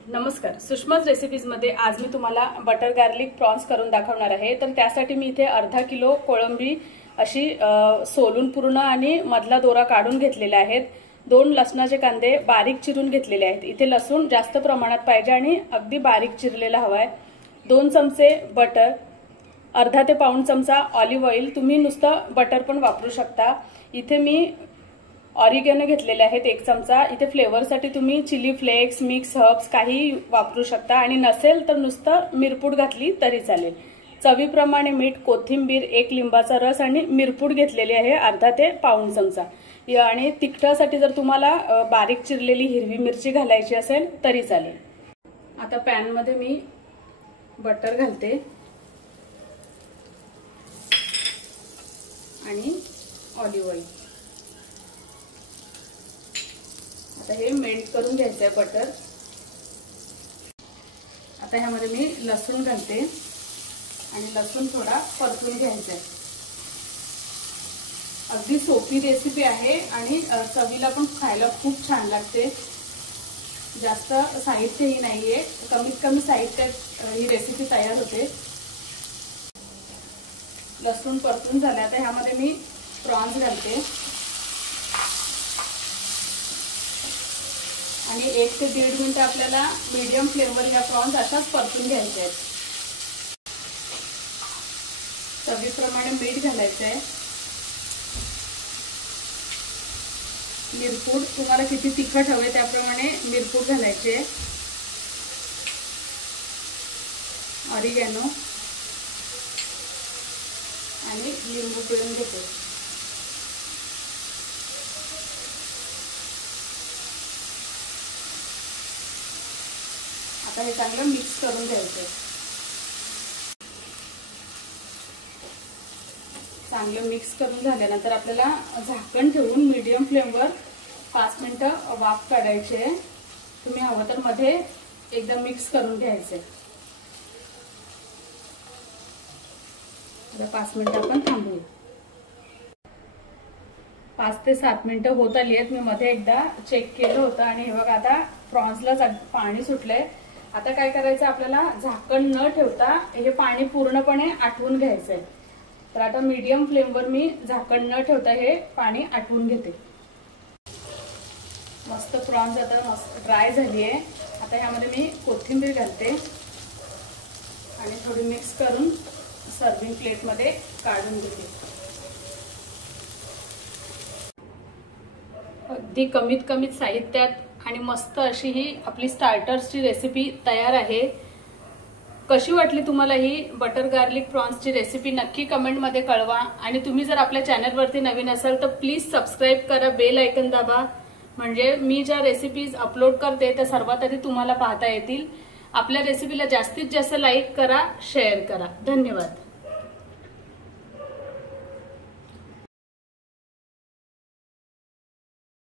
नमस्कार, सुषमाज रेसिपीज मध्ये आज मी तुम्हाला बटर गार्लिक प्रॉन्स करून दाखवणार आहे। तर त्यासाठी मी इथे अर्धा किलो कोळंबी अशी सोलून पूर्ण आणि मधला दोरा काढून घेतलेले आहेत। 2 लसणाचे कांदे बारीक चिरून घेतलेले आहेत। इथे लसूण जास्त प्रमाणात पाहिजे आणि अगदी बारीक चिरलेला हवाय। 2 चमचे बटर, अर्धा ते पाऊण चमचा ऑलिव्ह ऑइल, तुम्ही नुसतं बटर पण वापरू शकता। इथे मी ऑरिगॅनो घेतलेले आहेत 1 चमचा। इथे फ्लेवरसाठी तुम्ही चिली फ्लेक्स, मिक्स हर्ब्स काही वापरू शकता आणि नसेल तर नुसतं मिरपूड घातली तरी चालेल। चवीप्रमाणे मीठ, कोथिंबीर, 1 लिंबाचा रस आणि मिरपूड घेतलेली आहे अर्धा ते पाऊण चमचा। आणि तिखटासाठी जर तुम्हाला बारीक चिरलेली हिरवी मिरची घालायची असेल तरी चालेल। आता पॅन मध्ये मी बटर घालते आणि ऑलिव्ह ऑइल। आता हे मेल्ट करून घ्यायचं आहे बटर। आता ह्यामध्ये मी लसूण घालते आणि लसूण थोडा परतून घ्यायचा आहे। अगदी सोपी रेसिपी आहे आणि चवीला पण खायला खूप छान लागते। जास्त साहित्यही नाहीये, कमीत कमी साहित्यात ही रेसिपी तयार होते। लसूण परतून झाले, आता ह्यामध्ये मी प्रॉन्स घालते आणि 1 ते 1.5 मिनिट आपल्याला मीडियम फ्लेमवर ह्या प्रॉन्स अशाच परतून घ्यायचे आहेत। चवीप्रमाणे मीठ घालायचं आहे। मिरपूड तुम्हाला किती तिखट हवे त्याप्रमाणे मिरपूड घालायचे। ऑरिगॅनो आणि लिंबू पिळून घेते। आता हे चांगलं मिक्स करून घ्यायचं। चांगलं मिक्स करून झाल्यानंतर आपल्याला झाकण ठेवून मीडियम फ्लेमवर 5 मिनिटं वाफ काढायचे। तुम्ही हवं तर मध्ये एकदम मिक्स करून घ्यायचे। आता 5 मिनिटं आपण थांबूया। 5 ते 7 मिनिटं होत आली आहेत। मी मध्ये एकदा चेक केलं होतं आणि हे बघा आता प्रॉन्सला पाणी सुटलंय। आता काय करायचं, आपल्याला झाकण न ठेवता हे पाणी पूर्णपणे आटवून घ्यायचंय। तर आता मीडियम फ्लेमवर मी झाकण न ठेवता हे पाणी आटवून घेते। मस्त प्रॉन्स आता मस्त ड्राय झाली आहे। आता ह्यामध्ये मी कोथिंबीर घालते आणि थोडी मिक्स करून सर्विंग प्लेट मध्ये काढून घेते। अगदी कमीत कमी साहित्यात आणि मस्त अशी ही आपली स्टार्टर्सची रेसिपी तयार आहे। कशी वाटली तुम्हाला ही बटर गार्लिक प्रॉन्सची रेसिपी नक्की कमेंटमध्ये कळवा। आणि तुम्ही जर आपल्या चॅनलवरती नवीन असाल तर प्लीज सबस्क्राईब करा, बेल आयकन दाबा, म्हणजे मी ज्या रेसिपीज अपलोड करते त्या सर्वात आधी तुम्हाला पाहता येतील। आपल्या रेसिपीला जास्तीत जास्त लाईक करा, शेअर करा। धन्यवाद।